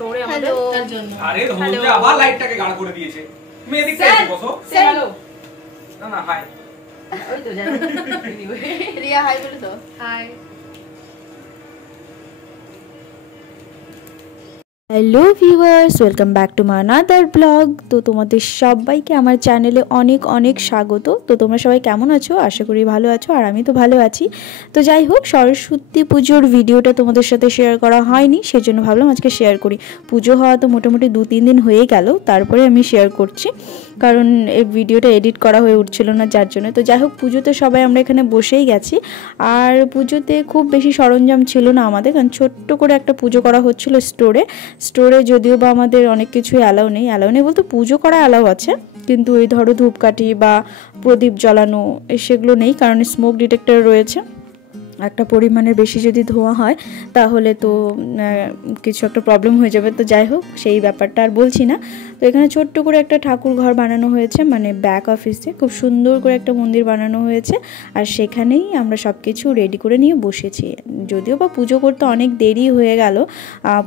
স্টোরে আমাদের তার জন্য। আরে ধরো আবার লাইটটাকে গাঢ় করে দিয়েছে। মেয়ে দিকে বসো। হ্যালো। না না হাই। ওই তো জানো। রিয়া হাই বলে তো। Hi. Hello viewers, welcome back to my another blog. তো তোমাদের সবাইকে আমার চ্যানেলে অনেক অনেক স্বাগত। তো তোমরা সবাই কেমন আছো? আশা করি ভালো আছো, আর আমি তো ভালো আছি। তো যাই হোক, সরস্বতী পুজোর ভিডিওটা তোমাদের সাথে শেয়ার করা হয়নি, সেজন্য ভাবলাম আজকে শেয়ার করি। পুজো হওয়া তো মোটামুটি 2-3 দিন হয়ে গেল, তারপরে আমি শেয়ার করছি, কারণ এই ভিডিওটা এডিট করা হয়ে উঠছিল না, যার জন্য। তো যাই হোক, পুজোতে সবাই আমরা এখানে বসেই গেছি। আর পুজোতে খুব বেশি সরঞ্জাম ছিল না আমাদের, কারণ ছোট্ট করে একটা পুজো করা হচ্ছিল স্টোরে। যদিও বা আমাদের অনেক কিছুই অ্যালাউ নেই বলতে পুজো করা অ্যালাউ আছে, কিন্তু ওই ধরো ধূপকাঠি বা প্রদীপ জ্বালানো সেগুলো নেই, কারণ স্মোক ডিটেক্টর রয়েছে। একটা পরিমাণের বেশি যদি ধোঁয়া হয় তাহলে তো কিছু একটা প্রবলেম হয়ে যাবে। তো যাই হোক, সেই ব্যাপারটা আর বলছি না। তো এখানে ছোট্ট করে একটা ঠাকুর ঘর বানানো হয়েছে, মানে ব্যাক অফিসে খুব সুন্দর করে একটা মন্দির বানানো হয়েছে, আর সেখানেই আমরা সব কিছু রেডি করে নিয়ে বসেছি। যদিও বা পুজো করতে অনেক দেরি হয়ে গেল,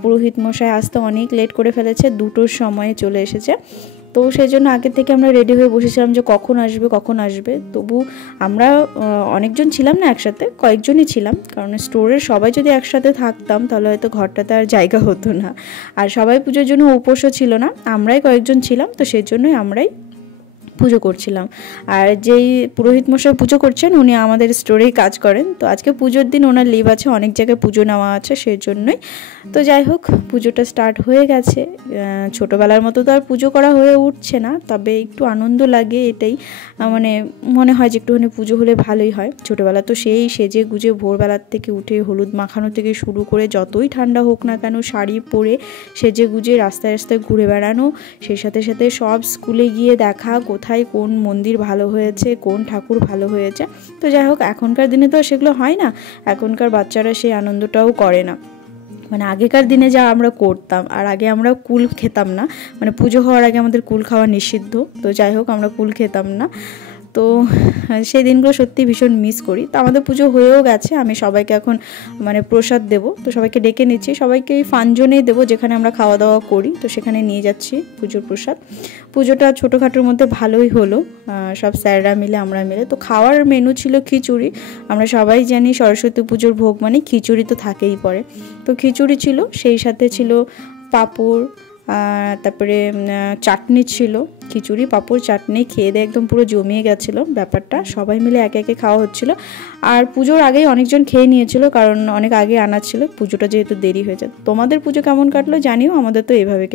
পুরোহিত মশাই আসতে অনেক লেট করে ফেলেছে, 2টোর সময়ে চলে এসেছে। তো সেই জন্য আগে থেকে আমরা রেডি হয়ে বসেছিলাম যে কখন আসবে। তবু আমরা অনেকজন ছিলাম না একসাথে, কয়েকজনই ছিলাম, কারণ স্টোরের সবাই যদি একসাথে থাকতাম তাহলে হয়তো ঘরটাতে আর জায়গা হতো না। আর সবাই পুজোর জন্য উপোসও ছিল না, আমরাই কয়েকজন ছিলাম, তো সেই জন্যই আমরাই পুজো করছিলাম। আর যেই পুরোহিত মশাই পুজো করছেন উনি আমাদের স্টোরেই কাজ করেন। তো আজকে পুজোর দিন ওনার লিভ আছে, অনেক জায়গায় পুজো নেওয়া আছে, সেই জন্যই। তো যাই হোক, পুজোটা স্টার্ট হয়ে গেছে। ছোটোবেলার মতো তো আর পুজো করা হয়ে উঠছে না, তবে একটু আনন্দ লাগে, এটাই মানে মনে হয় যে একটুখানি পুজো হলে ভালোই হয়। ছোটোবেলা তো সেই সেজে গুজে ভোরবেলার থেকে উঠে হলুদ মাখানো থেকে শুরু করে যতই ঠান্ডা হোক না কেন শাড়ি পরে সেজে গুজে রাস্তায় রাস্তায় ঘুরে বেড়ানো, সেই সাথে সাথে সব স্কুলে গিয়ে দেখা কোথায় কোন মন্দির ভালো হয়েছে, কোন ঠাকুর ভালো হয়েছে। তো যাই হোক, এখনকার দিনে তো সেগুলো হয় না, এখনকার বাচ্চারা সেই আনন্দটাও করে না। মানে আগেকার দিনে যা আমরা করতাম, আর আগে আমরা কুল খেতাম না, মানে পুজো হওয়ার আগে আমাদের কুল খাওয়া নিষিদ্ধ। তো যাই হোক, আমরা কুল খেতাম না। তো সেই দিনগুলো সত্যি ভীষণ মিস করি। তো আমাদের পুজো হয়েও গেছে, আমি সবাইকে এখন মানে প্রসাদ দেবো, তো সবাইকে ডেকে নিচ্ছি, সবাইকে এই ফানজনেই দেবো যেখানে আমরা খাওয়া দাওয়া করি, তো সেখানে নিয়ে যাচ্ছি পুজোর প্রসাদ। পুজোটা ছোটোখাটোর মধ্যে ভালোই হলো, সব স্যাররা মিলে আমরা মিলে। তো খাওয়ার মেনু ছিল খিচুড়ি। আমরা সবাই জানি সরস্বতী পুজোর ভোগ মানে খিচুড়ি তো থাকেই পড়ে। তো খিচুড়ি ছিল, সেই সাথে ছিল পাঁপড়, তারপরে চাটনি ছিল। খিচুড়ি পাঁপড় চাটনি খেয়ে দিয়ে একদম পুরো জমিয়ে গেছিলো ব্যাপারটা, সবাই মিলে একে একে খাওয়া হচ্ছিল। আর পুজোর আগেই অনেকজন খেয়ে নিয়েছিল, কারণ অনেক আগে আনা ছিল, পুজোটা যেহেতু দেরি হয়েছে। তোমাদের পুজো কেমন কাটলো জানিও, আমাদের তো এইভাবে